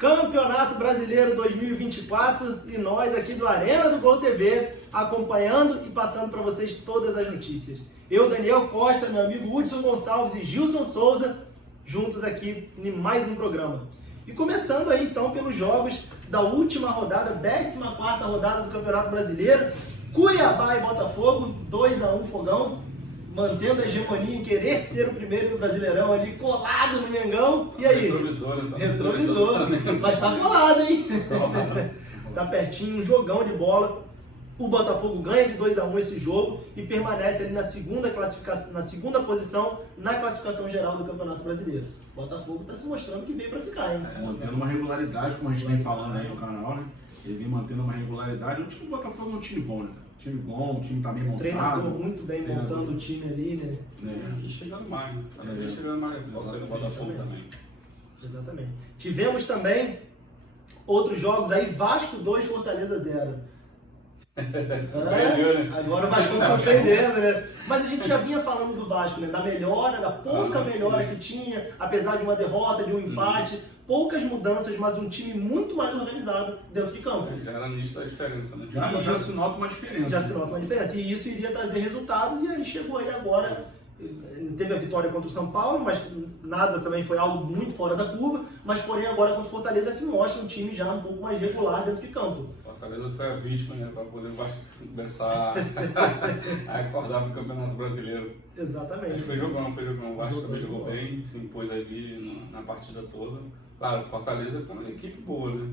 Campeonato Brasileiro 2024 e nós aqui do Arena do Gol TV acompanhando e passando para vocês todas as notícias. Eu, Daniel Costa, meu amigo Hudson Gonçalves e Gilson Souza, juntos aqui em mais um programa. E começando aí então pelos jogos da última rodada, 14ª rodada do Campeonato Brasileiro, Cuiabá e Botafogo, 2-1 Fogão, mantendo a hegemonia em querer ser o primeiro do Brasileirão ali, colado no Mengão. E aí? Retrovisor. Mas tá colado, hein? Tá pertinho, um jogão de bola. O Botafogo ganha de 2-1 esse jogo e permanece ali na segunda posição na classificação geral do Campeonato Brasileiro. O Botafogo tá se mostrando que veio para ficar, hein? Mantendo uma regularidade, como a gente vem falando aí no canal, né? Ele vem mantendo uma regularidade. O time do Botafogo é um time bom, né? Time bom, o time tá bem montado. Treinador muito bem montando o time ali, né? E chegando mais, né? Chegando mais no Botafogo também. Exatamente. Tivemos também outros jogos aí, Vasco 2, Fortaleza 0. Agora o Vasco surpreendendo, né? Mas a gente já vinha falando do Vasco, né? Da melhora, da pouca melhora que tinha, apesar de uma derrota, de um empate, poucas mudanças, mas um time muito mais organizado dentro de campo. Já era nítida a diferença, né? Já se nota uma diferença. Já se nota uma diferença. E isso iria trazer resultados, e aí chegou aí agora. Teve a vitória contra o São Paulo, mas nada também foi algo muito fora da curva. Mas porém agora contra o Fortaleza se mostra um time já um pouco mais regular dentro de campo. Fortaleza foi a vítima, né? Para poder o Vasco começar a acordar pro Campeonato Brasileiro. Exatamente. Foi jogão. O Vasco também jogou bem, se impôs ali na partida toda. Claro, o Fortaleza foi uma equipe boa, né?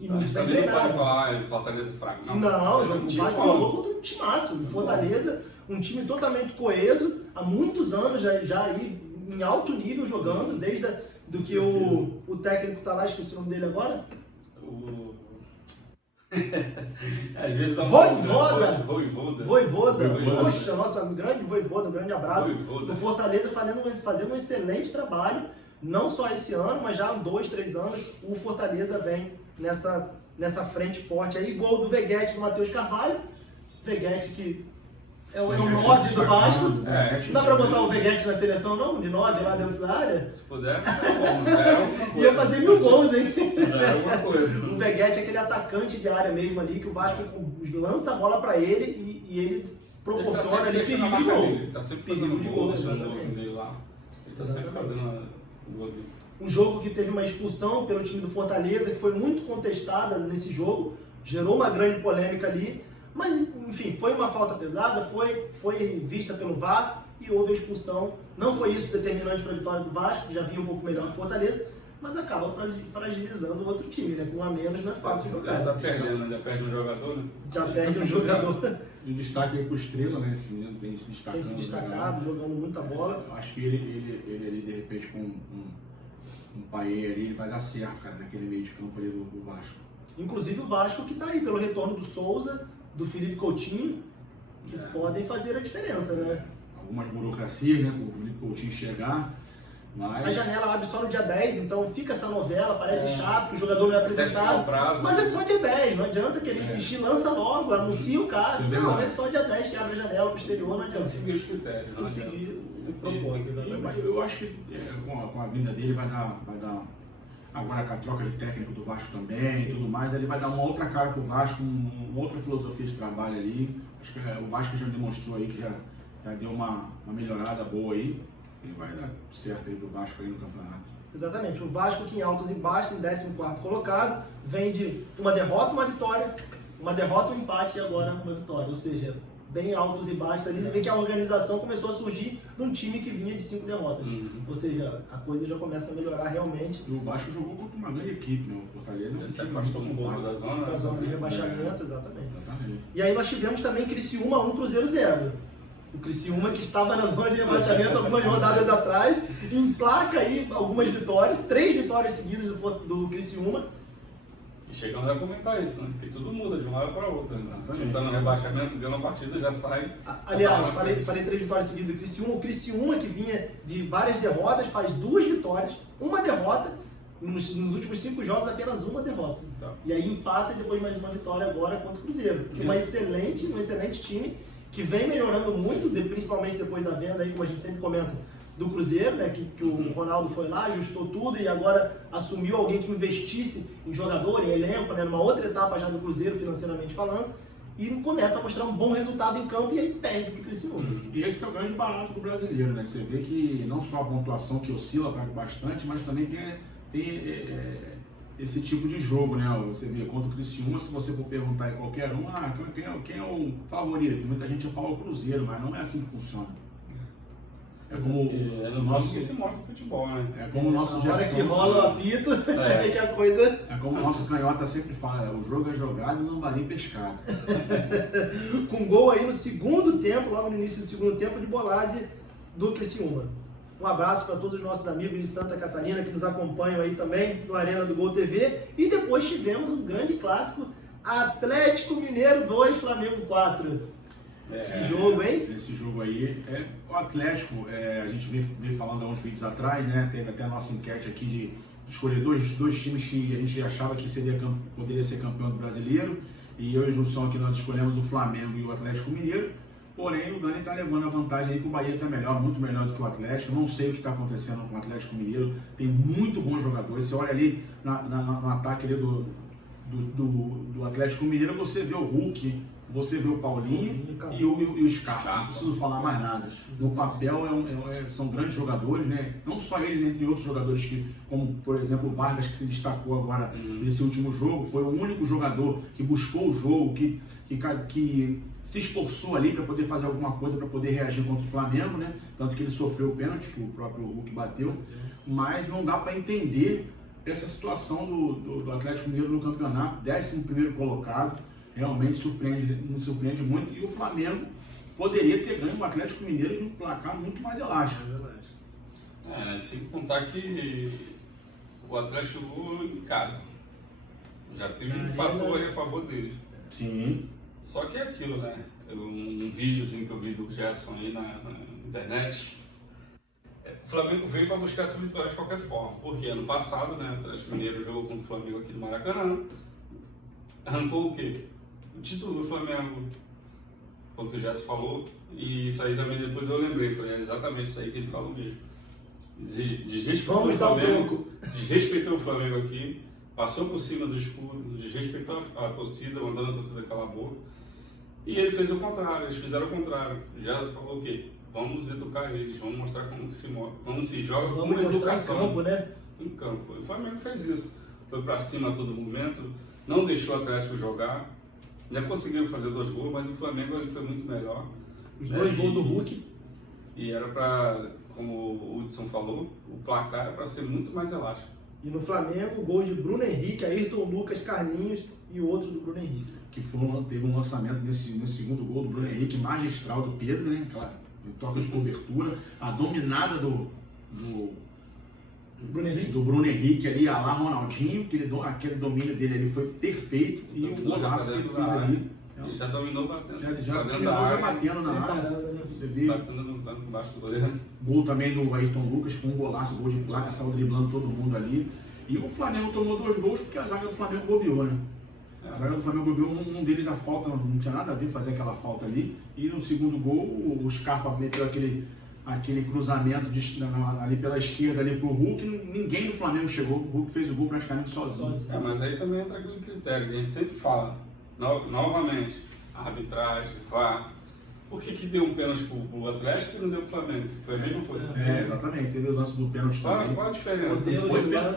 E a gente também não pode falar Fortaleza é fraco. Não, o Vasco jogou contra um timaço. O Fortaleza, um time totalmente coeso, há muitos anos já aí em alto nível jogando, desde do que o técnico tá lá, esqueci o nome dele agora. Às vezes dá Voivoda. Voivoda. Poxa, nosso grande Voivoda, um grande abraço. O Fortaleza fazendo um excelente trabalho, não só esse ano, mas já há 2, 3 anos, o Fortaleza vem nessa frente forte aí. Gol do Veguete do Matheus Carvalho. Veguete que é o 9 do Vasco. Não dá pra botar o Veguete na seleção não? De 9 lá dentro da área? Se pudesse, é ia fazer 1000 gols, hein? É alguma coisa. O Veguete é aquele atacante de área mesmo ali, que o Vasco lança a bola pra ele e ele proporciona ali perigo de gol. Ele tá sempre fazendo gol, deixando o golzinho dele lá. Ele tá sempre fazendo o gol dele. Um jogo que teve uma expulsão pelo time do Fortaleza, que foi muito contestada nesse jogo, gerou uma grande polêmica ali, mas enfim, foi uma falta pesada, foi vista pelo VAR e houve a expulsão. Não foi isso determinante para a vitória do Vasco, que já vinha um pouco melhor que o Fortaleza, mas acaba fragilizando o outro time, né? Com um a menos não é fácil jogar. Já perde um jogador, né? Já perde um jogador. E o destaque aí pro Estrela, né? Esse menino tem se destacando. Tem se destacado, jogando muita bola. Eu acho que ele ali, de repente, com um Paê ali, ele vai dar certo, cara, naquele meio de campo ali do Vasco. Inclusive o Vasco que tá aí pelo retorno do Souza, do Felipe Coutinho, que podem fazer a diferença, né? Algumas burocracias, né? O Felipe Coutinho chegar, mas... A janela abre só no dia 10, então fica essa novela, parece chato, que o jogador não é apresentado, mas é só dia 10, não adianta querer insistir, lança logo, anuncia o cara. Não, é só dia 10 que abre a janela pro exterior, não adianta. Tem que seguir os critérios. Tem que seguir o propósito, exatamente. Eu acho que com a vinda dele vai dar agora com a troca de técnico do Vasco também e tudo mais, ele vai dar uma outra cara pro Vasco, uma outra filosofia de trabalho ali. Acho que o Vasco já demonstrou aí que já deu uma melhorada boa aí. E vai dar certo aí pro Vasco aí no campeonato. Exatamente. O Vasco que em altos e baixos, em 14º colocado, vem de uma derrota, uma vitória, uma derrota, um empate e agora uma vitória. Ou seja, bem altos e baixos ali. Você vê que a organização começou a surgir num time que vinha de 5 derrotas. Ou seja, a coisa já começa a melhorar realmente. E o Vasco jogou contra uma grande equipe, né? O Fortaleza. Ele se afastou um pouco da zona De rebaixamento, exatamente. E aí nós tivemos também Criciúma 1, Cruzeiro 0. O Criciúma que estava na zona de rebaixamento algumas rodadas atrás, emplaca aí algumas vitórias, 3 vitórias seguidas do Criciúma. E chegamos a comentar isso, né? Porque tudo muda de uma hora para outra. O time está no rebaixamento, ganha uma partida, já sai. Aliás, falei 3 vitórias seguidas do Criciúma. O Criciúma que vinha de várias derrotas, faz 2 vitórias, uma derrota. Nos últimos 5 jogos, apenas uma derrota. Então. E aí empata e depois mais uma vitória agora contra o Cruzeiro. Que é um excelente time que vem melhorando muito, principalmente depois da venda, aí, como a gente sempre comenta, do Cruzeiro, né? Que o Ronaldo foi lá, ajustou tudo e agora assumiu alguém que investisse em jogador, em elenco, né? Numa outra etapa já do Cruzeiro, financeiramente falando, e começa a mostrar um bom resultado em campo e aí perde pro Criciúma. E esse é o grande barato do brasileiro, né? Você vê que não só a pontuação que oscila bastante, mas também tem esse tipo de jogo, né? Você vê contra o Criciúma, se você for perguntar em qualquer um, quem é o favorito? Muita gente fala o Cruzeiro, mas não é assim que funciona. É como o nosso que se mostra futebol, né? É como o nosso Na hora que rola o apito, é que a coisa... É como o nosso canhota sempre fala, o jogo é jogado e não vale pescado. Com gol aí no segundo tempo, logo no início do segundo tempo, de Bolázzi do Criciúma. Um abraço para todos os nossos amigos de Santa Catarina que nos acompanham aí também no Arena do Gol TV. E depois tivemos um grande clássico, Atlético Mineiro 2, Flamengo 4. Que jogo, hein? Esse jogo aí, o Atlético, a gente veio falando há uns vídeos atrás, né? Teve até a nossa enquete aqui de escolher dois times que a gente achava que poderia ser campeão do brasileiro. E eu e o Gilson aqui nós escolhemos o Flamengo e o Atlético Mineiro. Porém, o Dani está levando a vantagem aí que o Bahia está melhor, muito melhor do que o Atlético. Não sei o que está acontecendo com o Atlético Mineiro. Tem muito bons jogadores. Você olha ali no ataque ali do Atlético Mineiro, você vê o Hulk, você vê o Paulinho e o Scarpa. Não preciso falar mais nada. No papel são grandes jogadores, né? Não só eles, entre outros jogadores como por exemplo o Vargas, que se destacou agora nesse último jogo, foi o único jogador que buscou o jogo, que se esforçou ali para poder fazer alguma coisa, para poder reagir contra o Flamengo, né? Tanto que ele sofreu o pênalti, que o próprio Hulk bateu. Mas não dá para entender essa situação do Atlético Mineiro no campeonato, 11º colocado. Realmente me surpreende muito. E o Flamengo poderia ter ganho o Atlético Mineiro de um placar muito mais elástico. Né, sem contar que o Atlético jogou em casa. Já tem um fator aí a favor deles. Sim. Só que é aquilo, né? Um videozinho que eu vi do Gerson aí na internet. O Flamengo veio para buscar essa vitória de qualquer forma. Porque ano passado, né, o Atlético Mineiro jogou contra o Flamengo aqui no Maracanã. Arrancou o quê? O título do Flamengo, foi o que o Gerson falou, e isso aí também depois eu lembrei, foi exatamente isso aí que ele falou mesmo. Desrespeitou o Flamengo aqui, passou por cima do escudo, desrespeitou a torcida, mandando a torcida calar a boca, e ele fez o contrário, eles fizeram o contrário. O Gerson falou o quê? Vamos educar eles, vamos mostrar como se joga com educação. Em campo, né? Em campo. O Flamengo fez isso, foi pra cima a todo momento, não deixou o Atlético jogar. Já conseguiram fazer 2 gols, mas o Flamengo ele foi muito melhor. Os 2 gols do Hulk. E era para, como o Hudson falou, o placar era para ser muito mais elástico. E no Flamengo, gols de Bruno Henrique, Ayrton Lucas, Carlinhos e o outro do Bruno Henrique. Que teve um lançamento nesse segundo gol do Bruno Henrique, magistral do Pedro, né? Aquela toca de cobertura, a dominada do Bruno Henrique ali, a lá Ronaldinho, aquele domínio dele ali foi perfeito e o golaço que ele fez ali. Ele já dominou batendo. Já batendo na área. Você vê. Batendo no canto embaixo do goleiro. Gol também do Ayrton Lucas, que foi um golaço, gol de placa, saiu driblando todo mundo ali. E o Flamengo tomou 2 gols porque a zaga do Flamengo bobeou, né? A zaga do Flamengo bobeou, um deles a falta, não tinha nada a ver fazer aquela falta ali. E no segundo gol, o Scarpa meteu aquele cruzamento ali pela esquerda ali pro Hulk, ninguém do Flamengo chegou, o Hulk fez o gol praticamente sozinho. Mas aí também entra aquele critério que a gente sempre fala, novamente, arbitragem, VAR. Por que deu um pênalti pro Atlético e não deu pro Flamengo? Foi a mesma coisa. Exatamente, teve o lance do pênalti também. Qual a diferença?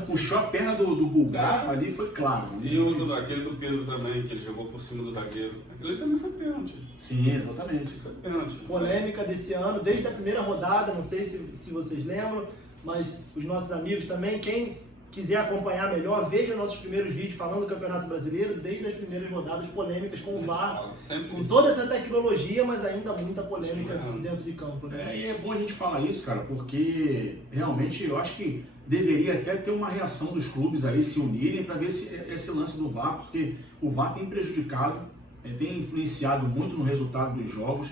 Puxou a perna do Bulgar, ali foi claro. E aquele do Pedro também, que ele jogou por cima do zagueiro. Aquele ali também foi pênalti. Sim, exatamente. Foi pênalti. Polêmica desse ano, desde a primeira rodada, não sei se vocês lembram, mas os nossos amigos também, quem quiser acompanhar melhor, veja nossos primeiros vídeos falando do Campeonato Brasileiro, desde as primeiras rodadas polêmicas com o VAR, com toda essa tecnologia, mas ainda muita polêmica dentro de campo. Né? E é bom a gente falar isso, cara, porque realmente eu acho que deveria até ter uma reação dos clubes aí se unirem para ver esse lance do VAR, porque o VAR tem prejudicado, tem influenciado muito no resultado dos jogos,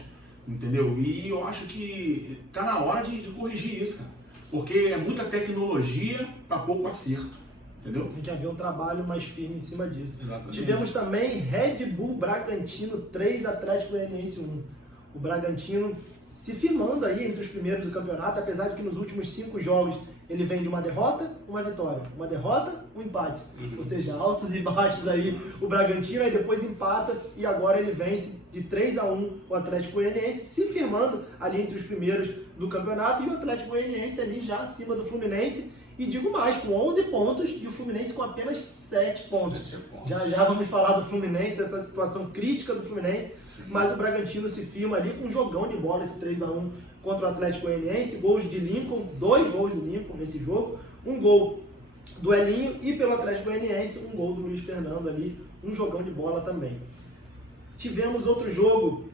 entendeu? E eu acho que tá na hora de corrigir isso, cara. Porque é muita tecnologia para pouco acerto, entendeu? Tem que haver um trabalho mais firme em cima disso. Exatamente. Tivemos também Red Bull Bragantino 3, Atlético Goianiense 1. O Bragantino se firmando aí entre os primeiros do campeonato, apesar de que nos últimos 5 jogos ele vem de uma derrota, uma vitória, uma derrota, um empate. Ou seja, altos e baixos aí o Bragantino, aí depois empata e agora ele vence de 3-1 o Atlético Goianiense, se firmando ali entre os primeiros do campeonato, e o Atlético Goianiense ali já acima do Fluminense, e digo mais, com 11 pontos e o Fluminense com apenas 7 pontos. Já vamos falar do Fluminense, dessa situação crítica do Fluminense, mas o Bragantino se firma ali com um jogão de bola, esse 3-1 contra o Atlético Goianiense, gols de Lincoln, 2 gols do Lincoln nesse jogo, um gol do Elinho e pelo Atlético Goianiense um gol do Luiz Fernando ali, um jogão de bola também. Tivemos outro jogo,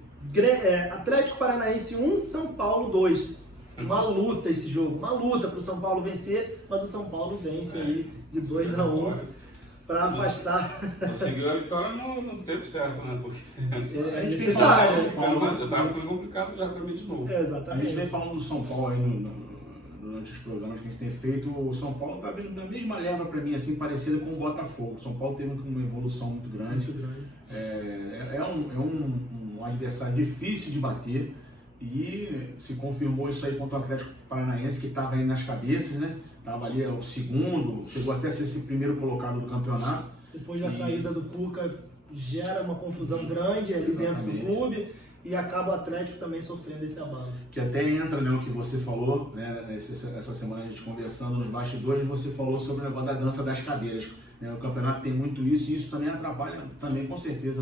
Atlético Paranaense 1, São Paulo 2. Uma luta esse jogo, uma luta para o São Paulo vencer, mas o São Paulo vence aí de 2-1 para afastar. Conseguiu a vitória no tempo certo, né? Porque é necessário. Eu tava ficando complicado já também de novo. Exatamente. A gente vem falando do São Paulo aí durante os programas que a gente tem feito. O São Paulo está vindo na mesma leva para mim, assim, parecida com o Botafogo. O São Paulo teve uma evolução muito grande. É um adversário difícil de bater. E se confirmou isso aí contra o Atlético Paranaense, que estava aí nas cabeças, né? Estava ali o segundo, chegou até a ser esse primeiro colocado do campeonato. Depois da saída do Cuca, gera uma confusão grande ali dentro do clube e acaba o Atlético também sofrendo esse abalo. Que até entra, né, o que você falou, né? Essa semana a gente conversando nos bastidores, você falou sobre o negócio da dança das cadeiras. O campeonato tem muito isso e isso também atrapalha, também com certeza,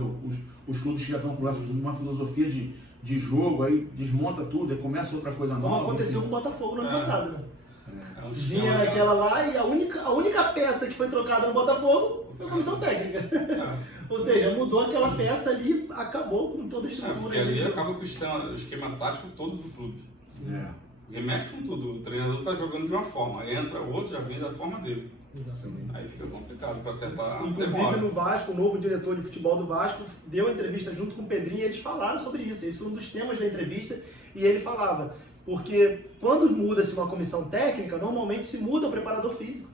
os clubes que já estão com uma filosofia de jogo, aí desmonta tudo, aí começa outra coisa nova. Como aconteceu com o Botafogo no ano passado, né? Vinha naquela lá e a única peça que foi trocada no Botafogo foi a comissão técnica. Ou seja, mudou aquela peça ali, acabou com toda a estrutura. Porque ali acaba com o esquema tático todo do clube. Ele mexe com tudo. O treinador está jogando de uma forma, aí entra o outro, já vem da forma dele. Exatamente. Aí fica complicado para acertar. Inclusive no Vasco, o novo diretor de futebol do Vasco deu a entrevista junto com o Pedrinho e eles falaram sobre isso. Esse foi um dos temas da entrevista e ele falava, porque quando muda-se uma comissão técnica, normalmente se muda o preparador físico.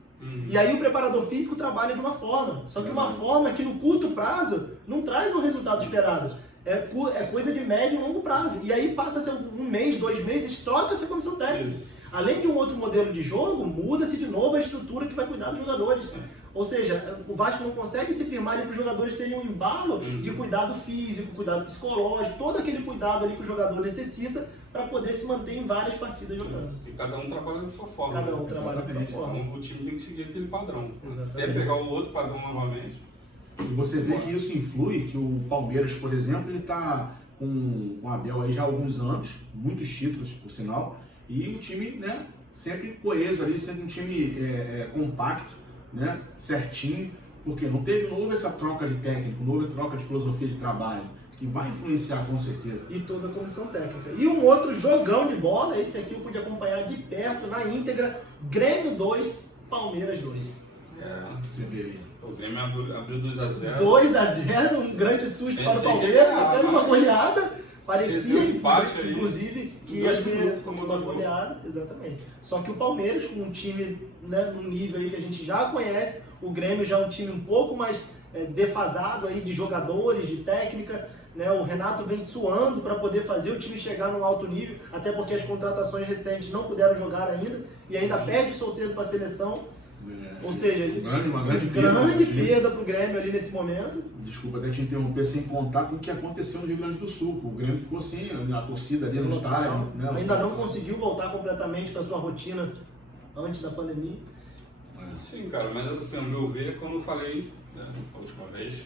E aí o preparador físico trabalha de uma forma, só que uma forma que no curto prazo não traz o resultado esperado. É coisa de médio e longo prazo. E aí passa a ser 1 mês, 2 meses, troca-se a comissão técnica. Isso. Além de um outro modelo de jogo, muda-se de novo a estrutura que vai cuidar dos jogadores. Ou seja, o Vasco não consegue se firmar ali para os jogadores terem um embalo de cuidado físico, cuidado psicológico, todo aquele cuidado ali que o jogador necessita para poder se manter em várias partidas jogando. E cada um trabalha da sua forma. Cada um trabalha da sua forma. Então o time tem que seguir aquele padrão. Exatamente. Até pegar o outro padrão novamente. E você vê que isso influi, que o Palmeiras, por exemplo, ele está com o Abel aí já há alguns anos, muitos títulos, por sinal, e o time, né, sempre coeso ali, sempre um time compacto, né, certinho, porque não houve essa troca de técnico, não houve troca de filosofia de trabalho, que vai influenciar com certeza. E toda a comissão técnica. E um outro jogão de bola, esse aqui eu pude acompanhar de perto, na íntegra, Grêmio 2, Palmeiras 2. Você vê aí. O Grêmio abriu 2-0. 2-0, um grande susto para o Palmeiras, até numa goleada. Parecia, inclusive, que ia ser uma goleada. Exatamente. Só que o Palmeiras, com um time, né, num nível aí que a gente já conhece, o Grêmio já é um time um pouco mais defasado aí de jogadores, de técnica, né? O Renato vem suando para poder fazer o time chegar num alto nível, até porque as contratações recentes não puderam jogar ainda, e ainda perde o Solteiro para a seleção. Ou seja, uma grande perda para o Grêmio ali nesse momento. Desculpa até te interromper, sem contar com o que aconteceu no Rio Grande do Sul. O Grêmio ficou sem a torcida ali no estádio. Né, ainda não conseguiu voltar completamente para a sua rotina antes da pandemia. Sim, cara, mas assim, ao meu ver, como eu falei, né, a última vez,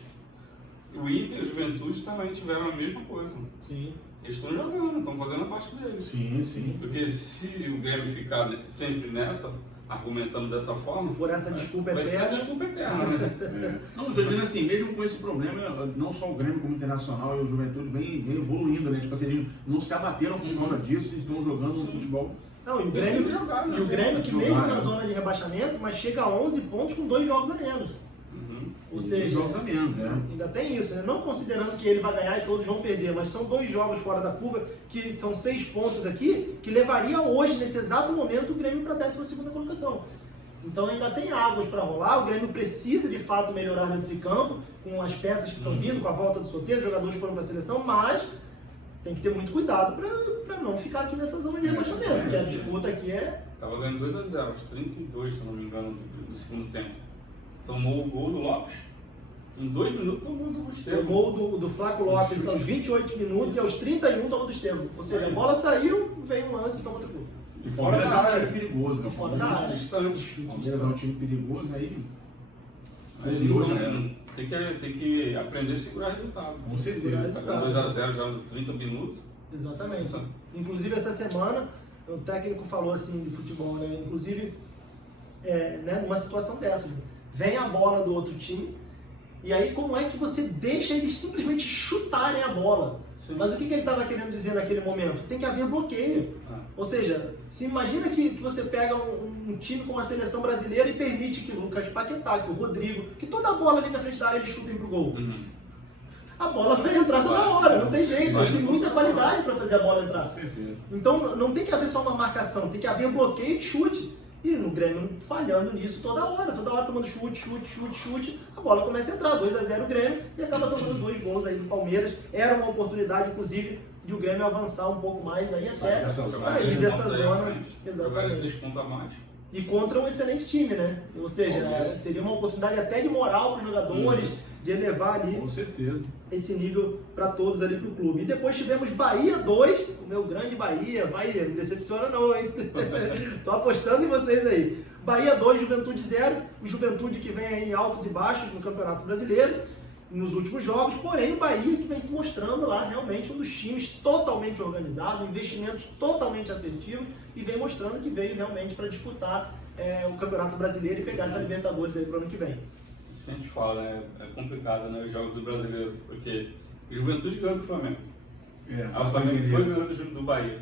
o Inter e a Juventude também tiveram a mesma coisa. Sim. Eles estão jogando, estão fazendo a parte deles. Sim. Porque se o Grêmio ficar sempre nessa, argumentando dessa forma, se for essa desculpa eterna, vai ser desculpa eterna, né? Não, estou dizendo assim, mesmo com esse problema, não só o Grêmio como o Internacional e o Juventude vem evoluindo, né? Tipo assim, eles não se abateram por causa disso, estão jogando no futebol. Não, e o Grêmio que mesmo na zona de rebaixamento, mas chega a 11 pontos com 2 jogos a menos. Ou seja, jogos a menos, né? Ainda tem isso, né? Não considerando que ele vai ganhar e todos vão perder, mas são 2 jogos fora da curva, que são 6 pontos aqui, que levaria hoje, nesse exato momento, o Grêmio para a 12ª colocação. Então ainda tem águas para rolar, o Grêmio precisa de fato melhorar dentro de campo, com as peças que estão vindo, com a volta do Solteiro, os jogadores foram para a seleção, mas tem que ter muito cuidado para não ficar aqui nessa zona de rebaixamento, que a disputa aqui é... Tava ganhando 2-0, aos 32, se não me engano, do segundo tempo. Tomou o gol do Lopes. Em 2 minutos tomou o do Estevam. Tomou do Flaco Lopes aos 28 minutos e aos 31 tomou do Estevam. Ou seja, a bola saiu, veio um lance e tomou outro gol. E o Palmeiras é um time perigoso, né? O Fora da área. Palmeiras é um time perigoso, aí tem que aprender a segurar resultado. Com certeza. Tá com 2-0 já nos 30 minutos. Exatamente. Tá. Inclusive essa semana, o técnico falou assim de futebol, né? Inclusive, né, numa situação dessa, vem a bola do outro time, e aí como é que você deixa eles simplesmente chutarem a bola? Sim. Mas o que ele estava querendo dizer naquele momento? Tem que haver bloqueio. Ou seja, se imagina que você pega um time como a seleção brasileira e permite que o Lucas Paquetá, que o Rodrigo, que toda a bola ali na frente da área eles chutem pro gol. Uhum. A bola vai entrar toda hora, não tem jeito, eles têm muita qualidade para fazer a bola entrar. Com certeza. Então não tem que haver só uma marcação, tem que haver bloqueio e chute. E no Grêmio falhando nisso toda hora tomando chute, a bola começa a entrar, 2-0 o Grêmio e acaba tomando 2 gols aí do Palmeiras. Era uma oportunidade, inclusive, de o Grêmio avançar um pouco mais aí até sair dessa zona. Jogar 3 pontos a mais. E contra um excelente time, né? Ou seja, seria uma oportunidade até de moral para os jogadores, de elevar ali Com certeza. esse nível para todos ali pro clube. E depois tivemos Bahia 2, o meu grande Bahia, me decepciona não, hein? Tô apostando em vocês aí. Bahia 2, Juventude 0, o Juventude que vem aí em altos e baixos no Campeonato Brasileiro, nos últimos jogos, porém o Bahia que vem se mostrando lá realmente um dos times totalmente organizado, investimentos totalmente assertivos e vem mostrando que veio realmente para disputar o Campeonato Brasileiro e pegar essa Libertadores aí pro ano que vem. Isso que a gente fala, é complicado, né? Os jogos do brasileiro, porque o Juventude ganhou do Flamengo. O Flamengo foi ganhando do Bahia.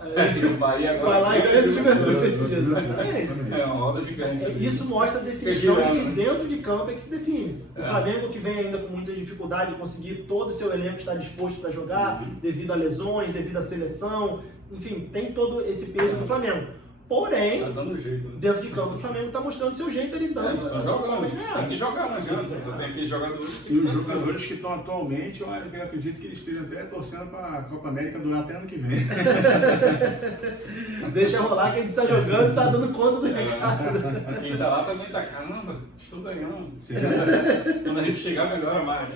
O Bahia agora vai lá e ganha do Juventude. Exatamente. É uma roda gigante. Isso mostra a definição de que dentro de campo é que se define. O Flamengo que vem ainda com muita dificuldade de conseguir todo o seu elenco estar disposto para jogar, devido a lesões, devido à seleção, enfim, tem todo esse peso do Flamengo. Porém, tá dando jeito, né? Dentro de campo o Flamengo está mostrando seu jeito, ele dando tem que jogar, não adianta. Você tem que jogadores. E os jogadores que estão atualmente, eu acredito que eles estejam até torcendo para a Copa América durar até ano que vem. Deixa rolar que a gente está jogando e está dando conta do recado. Quem está lá também está, caramba, estou ganhando. Quando a gente chegar, melhora mais.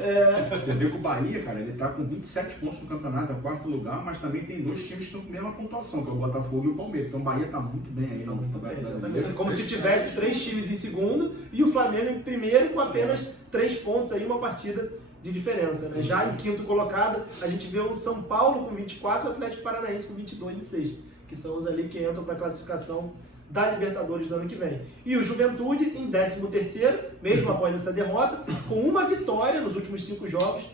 Você vê que o Bahia, cara, ele está com 27 pontos no campeonato, é o 4º lugar, mas também tem 2 times que estão com a mesma pontuação, que é o Botafogo e o Palmeiras. Então o Bahia está muito bem aí no Campeonato Brasileiro. Como se tivesse 3 times em segundo e o Flamengo em primeiro com apenas 3 pontos aí, uma partida de diferença, né? Já em 5º colocado, a gente vê o São Paulo com 24 e o Atlético Paranaense com 22 em 6º, que são os ali que entram para a classificação da Libertadores do ano que vem. E o Juventude em 13º, mesmo após essa derrota, com uma vitória nos últimos 5 jogos,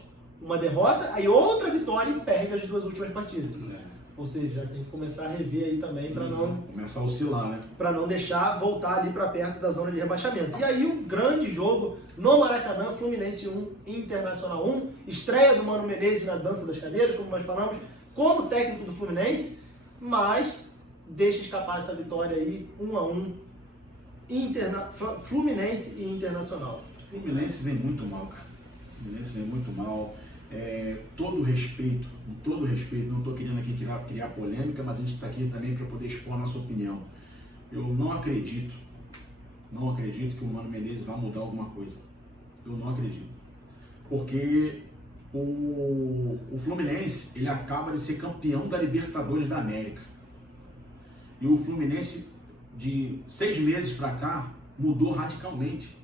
uma derrota, aí outra vitória e perde as 2 últimas partidas. Ou seja, já tem que começar a rever aí também para não... Começa a oscilar, né? Para não deixar voltar ali para perto da zona de rebaixamento. E aí um grande jogo no Maracanã, Fluminense 1, Internacional 1, estreia do Mano Menezes na dança das cadeiras, como nós falamos, como técnico do Fluminense, mas deixa escapar essa vitória aí, 1-1, Fluminense e Internacional. O Fluminense vem muito mal, cara. O Fluminense vem muito mal. Todo respeito, não estou querendo aqui criar polêmica, mas a gente está aqui também para poder expor a nossa opinião. Eu não acredito que o Mano Menezes vai mudar alguma coisa. Eu não acredito. Porque o Fluminense, ele acaba de ser campeão da Libertadores da América. E o Fluminense, de 6 meses para cá, mudou radicalmente.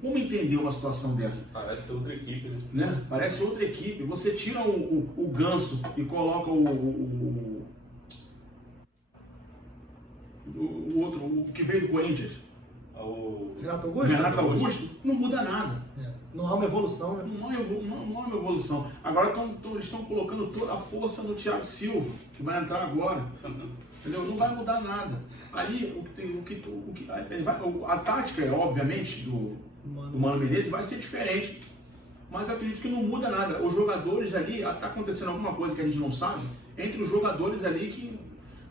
Como entender uma situação dessa? Parece outra equipe, né? Parece outra equipe. Você tira o Ganso e coloca o outro, o que veio do Corinthians. O Renato Augusto, não muda nada. Não há uma evolução, né? Não há uma evolução. Agora eles estão colocando toda a força no Thiago Silva, que vai entrar agora. Entendeu? Não vai mudar nada. Ali, a tática, obviamente, do Mano Menezes vai ser diferente. Mas eu acredito que não muda nada. Os jogadores ali, está acontecendo alguma coisa que a gente não sabe, entre os jogadores ali que...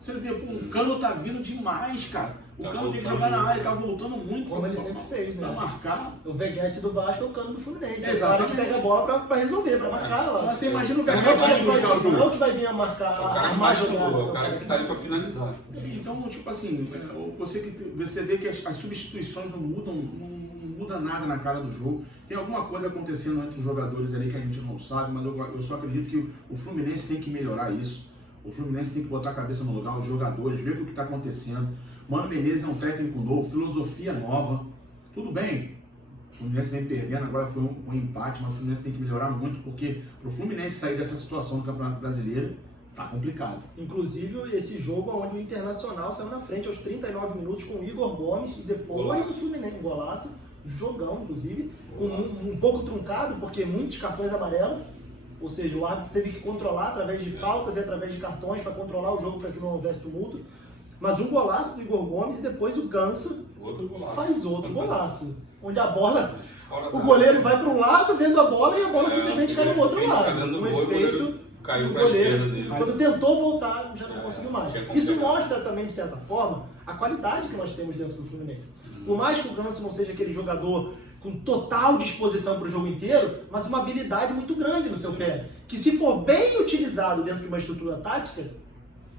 Você vê, o Cano tá vindo demais, cara. O Cano tem que jogar na área, ele tá voltando muito. Como ele sempre fez, né? Pra marcar. O Veguete do Vasco é o Cano do Fluminense. Exatamente. Ele pega a bola pra resolver, pra marcar lá. Mas você imagina o Não é Veguete o buscar o jogo. não é o que vai vir a marcar, O cara que armar mais jogada. jogou, é o cara que tá ali pra finalizar. Então, tipo assim, você vê que as substituições não muda nada na cara do jogo. Tem alguma coisa acontecendo entre os jogadores ali que a gente não sabe, mas eu só acredito que o Fluminense tem que melhorar isso. O Fluminense tem que botar a cabeça no lugar, os jogadores, ver o que está acontecendo. Mano Menezes é um técnico novo, filosofia nova. Tudo bem, o Fluminense vem perdendo, agora foi um empate, mas o Fluminense tem que melhorar muito, porque para o Fluminense sair dessa situação do Campeonato Brasileiro, tá complicado. Inclusive, esse jogo onde o Internacional saiu na frente aos 39 minutos com o Igor Gomes e depois o Fluminense, golaço, jogão, inclusive, com um pouco truncado, porque muitos cartões amarelos, ou seja, o árbitro teve que controlar através de faltas e através de cartões para controlar o jogo para que não houvesse tumulto. Mas um golaço do Igor Gomes e depois o Ganso faz outro golaço, onde a bola, o goleiro vai para um lado vendo a bola e a bola simplesmente cai no outro lado. Um efeito caiu do para a esquerda dele. Quando tentou voltar, já não conseguiu mais. Isso mostra também, de certa forma, a qualidade que nós temos dentro do Fluminense. Por mais que o Ganso não seja aquele jogador com total disposição para o jogo inteiro, mas uma habilidade muito grande no seu pé, que se for bem utilizado dentro de uma estrutura tática,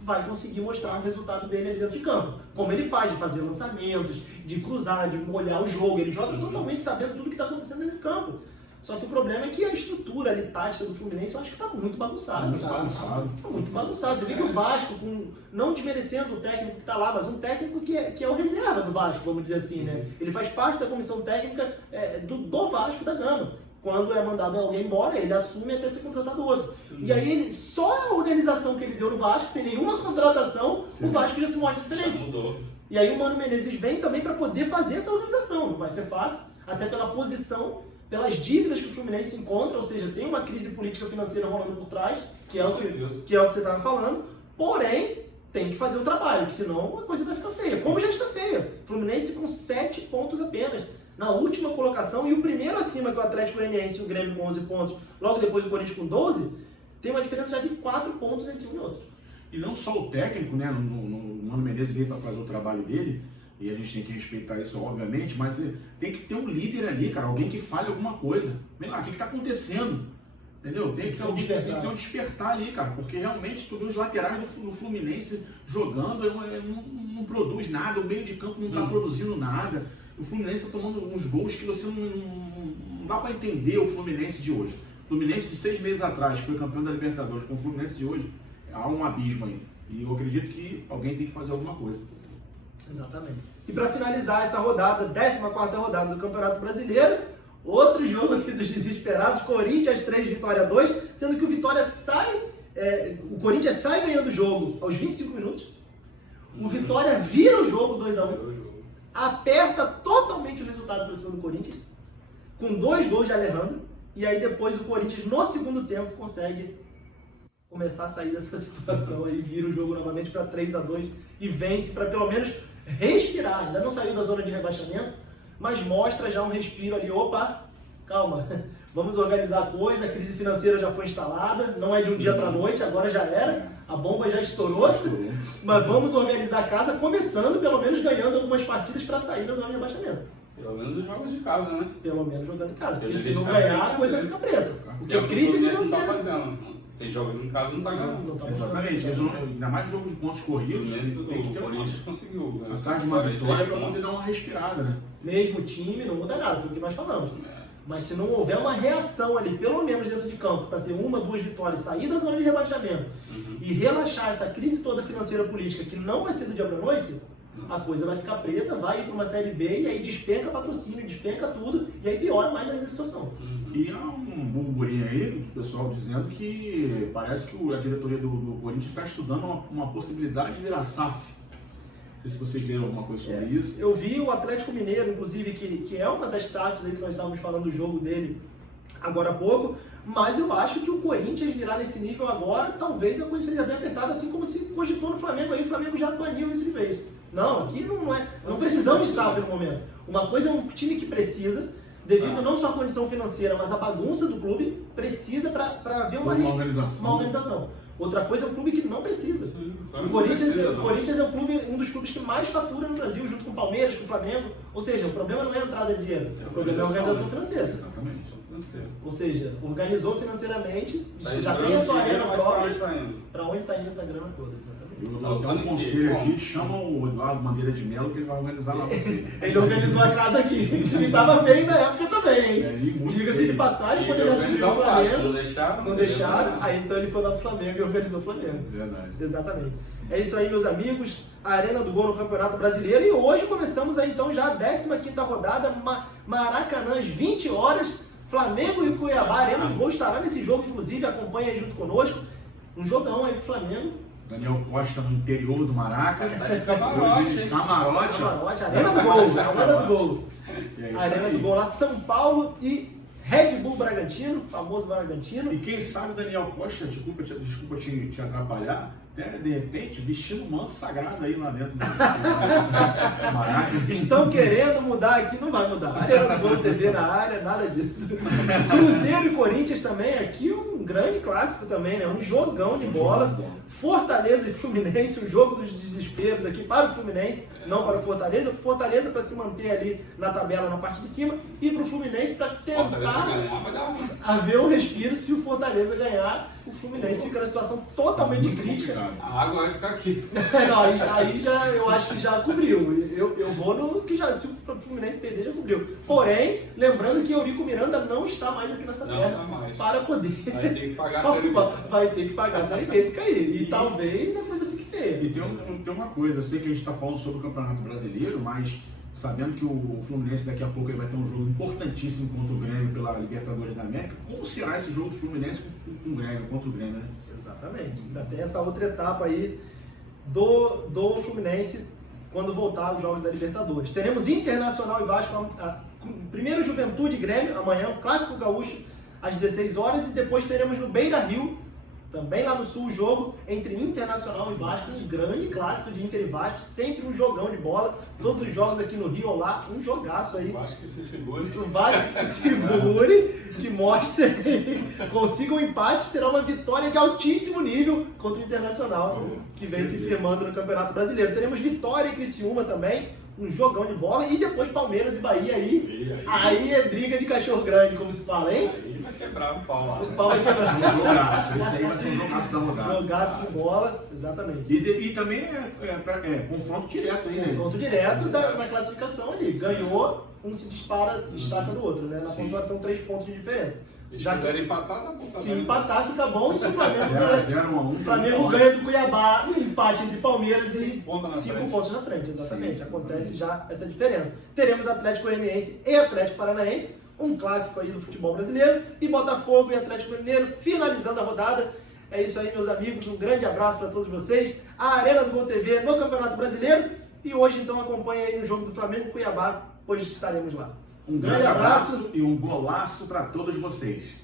vai conseguir mostrar o resultado dele ali dentro de campo. Como ele faz, de fazer lançamentos, de cruzar, de molhar o jogo. Ele joga totalmente sabendo tudo o que está acontecendo dentro de campo. Só que o problema é que a estrutura ali, tática do Fluminense, eu acho que está muito bagunçada. Tá muito bagunçado. Você vê que o Vasco, não desmerecendo o técnico que está lá, mas um técnico que é o reserva do Vasco, vamos dizer assim, né? Ele faz parte da comissão técnica do Vasco da Gama. Quando é mandado alguém embora, ele assume até ser contratado outro. E aí, só a organização que ele deu no Vasco, sem nenhuma contratação, o Vasco já se mostra diferente. Já mudou. E aí o Mano Menezes vem também para poder fazer essa organização. Não vai ser fácil, até pela posição, pelas dívidas que o Fluminense encontra, ou seja, tem uma crise política financeira rolando por trás, que é o que você estava falando, porém, tem que fazer o trabalho, que senão a coisa vai ficar feia. Como já está feia. Fluminense com 7 pontos apenas. Na última colocação, e o primeiro acima, que é o Atlético Goianiense e o Grêmio com 11 pontos, logo depois o Corinthians com 12, tem uma diferença já de 4 pontos entre um e outro. E não só o técnico, né? O Mano Menezes veio para fazer o trabalho dele, e a gente tem que respeitar isso, obviamente, mas tem que ter um líder ali, cara, alguém que fale alguma coisa. Vem lá, o que está acontecendo? Entendeu? Tem que ter um despertar ali, cara, porque realmente tu vê os laterais do Fluminense jogando, não produz nada, o meio de campo não está produzindo nada. O Fluminense está tomando uns gols que você não dá para entender o Fluminense de hoje. O Fluminense de 6 meses atrás, que foi campeão da Libertadores, com o Fluminense de hoje, há um abismo aí. E eu acredito que alguém tem que fazer alguma coisa. Exatamente. E para finalizar essa rodada, 14ª rodada do Campeonato Brasileiro, outro jogo aqui dos desesperados, Corinthians 3, Vitória 2, sendo que o Vitória o Corinthians sai ganhando o jogo aos 25 minutos, o Vitória vira o jogo 2-1, aperta totalmente o resultado para cima do Corinthians, com 2 gols de Alejandro, e aí depois o Corinthians, no segundo tempo, consegue começar a sair dessa situação, aí vira o jogo novamente para 3-2 e vence para pelo menos respirar. Ainda não saiu da zona de rebaixamento, mas mostra já um respiro ali. Opa, calma, vamos organizar a coisa, a crise financeira já foi instalada, não é de um dia para a noite, agora já era, a bomba já estourou, mas vamos organizar a casa, começando pelo menos ganhando algumas partidas para sair da zona de rebaixamento. Pelo menos os jogos de casa, né? Pelo menos jogando em casa, porque se não ganhar, a coisa fica preta. Porque a crise financeira financeira... não tá fazendo. Tem jogos em casa, não tá ganhando. Exatamente, ainda mais jogo de pontos corridos. O Corinthians conseguiu. Atrás de uma vitória para poder dar uma respirada, né? Mesmo time, não muda nada, foi o que nós falamos. Mas se não houver uma reação ali, pelo menos dentro de campo, para ter 1, 2 vitórias, sair da zona de rebaixamento e relaxar essa crise toda financeira política, que não vai ser do dia para a noite, a coisa vai ficar preta, vai ir para uma Série B e aí despenca patrocínio, despenca tudo, e aí piora mais ainda a situação. E há um burburinho aí do pessoal dizendo que parece que a diretoria do Corinthians está estudando uma possibilidade de virar SAF. Não sei se vocês leram alguma coisa sobre isso. Eu vi o Atlético Mineiro, inclusive, que é uma das SAFs aí que nós estávamos falando do jogo dele agora há pouco, mas eu acho que o Corinthians virar nesse nível agora, talvez a coisa seja bem apertada, assim como se cogitou no Flamengo aí, o Flamengo já baniu isso de vez. Não, aqui não precisamos de SAF no momento. Uma coisa é um time que precisa, devido não só à condição financeira, mas à bagunça do clube, precisa para ver uma organização. Outra coisa é um clube que não precisa. Sim, O Corinthians é um dos clubes que mais fatura no Brasil, junto com o Palmeiras, com o Flamengo. Ou seja, o problema não é a entrada de dinheiro, o problema é a organização financeira. Exatamente. Ou seja, organizou financeiramente, Tá já tem a sua dinheiro, arena mas pra própria. onde tá indo? Para onde está indo essa grana toda, exatamente. Eu dou até um conselho aqui, chama o Eduardo Bandeira de Melo que ele vai organizar lá você. Ele organizou a casa aqui, ele estava bem na época também, hein? Diga-se de passagem, quando ele assumiu o Flamengo, não deixaram, aí então ele foi lá pro Flamengo e organizou o Flamengo. Verdade. Exatamente. É isso aí, meus amigos, a Arena do Gol no Campeonato Brasileiro, e hoje começamos aí então já a 15ª rodada, Maracanã às 20 horas, Flamengo e Cuiabá. A Arena do Gol estará nesse jogo, inclusive, acompanha aí junto conosco, um jogão aí pro Flamengo. Daniel Costa no interior do Maraca. Tá de camarote, Hoje, hein? camarote. Arena do Gol, Arena do Gol. E é isso Arena aí. do Gol lá, São Paulo e Red Bull Bragantino, famoso Bragantino. E quem sabe o Daniel Costa, desculpa te atrapalhar, até de repente vestindo um manto sagrado aí lá dentro do Maraca. Estão querendo mudar aqui, não vai mudar. Arena do Gol TV na área, nada disso. Cruzeiro e Corinthians também, aqui um grande clássico também, né? Um jogão de bola. Fortaleza e Fluminense, um jogo dos desesperos aqui para o Fluminense, não para o Fortaleza. O Fortaleza para se manter ali na tabela na parte de cima e para o Fluminense para tentar haver um respiro. Se o Fortaleza ganhar, o Fluminense fica na situação totalmente crítica. A água vai ficar aqui. Não, aí já, eu acho que já cobriu. Eu vou no que já, se o Fluminense perder, já cobriu. Porém, lembrando que Eurico Miranda não está mais aqui nessa Não terra tá mais. para poder. Vai ter que pagar a Só Série B. vai ter que pagar a Série B se cair. E talvez a coisa fique feia. E tem uma coisa, eu sei que a gente está falando sobre o Campeonato Brasileiro, mas sabendo que o Fluminense daqui a pouco ele vai ter um jogo importantíssimo contra o Grêmio pela Libertadores da América, como será esse jogo do Fluminense com o Grêmio, contra o Grêmio, né? Exatamente. Ainda tem essa outra etapa aí do Fluminense quando voltar os jogos da Libertadores. Teremos Internacional e Vasco, primeiro Juventude e Grêmio, amanhã, um clássico gaúcho às 16 horas, e depois teremos no Beira-Rio, também lá no Sul, o jogo entre Internacional e Vasco, um grande clássico de Inter e Vasco, sempre um jogão de bola, todos os jogos aqui no Rio ou lá, um jogaço aí. O Vasco que se segure. O Vasco que se segure, que mostre, consiga um empate, será uma vitória de altíssimo nível contra o Internacional, que vem se firmando no Campeonato Brasileiro. Teremos Vitória e Criciúma também, um jogão de bola, e depois Palmeiras e Bahia aí é briga de cachorro grande, como se fala, hein? Aí vai quebrar o pau lá. O pau vai Vai quebrar. ser um jogaço, esse aí vai ser um jogaço da rodada. Jogaço de bola, exatamente. E também é confronto direto aí, né? Confronto direto na classificação ali. Ganhou, um se destaca do outro, né? Na Sim. pontuação, 3 pontos de diferença. Se Já puder empatar, tá bom. se empatar, fica bom. E se o Flamengo ganha, 0-1. o Flamengo ganha do Cuiabá, um empate entre Palmeiras e 5 pontos na frente. pontos na frente. Exatamente. Sim. Acontece já essa diferença. Teremos Atlético Goianiense e Atlético Paranaense, um clássico aí do futebol brasileiro, e Botafogo e Atlético Mineiro finalizando a rodada. É isso aí, meus amigos. Um grande abraço para todos vocês. A Arena do Gol TV no Campeonato Brasileiro. E hoje, então, acompanha aí no jogo do Flamengo Cuiabá. Hoje estaremos lá. Um grande abraço e um golaço para todos vocês.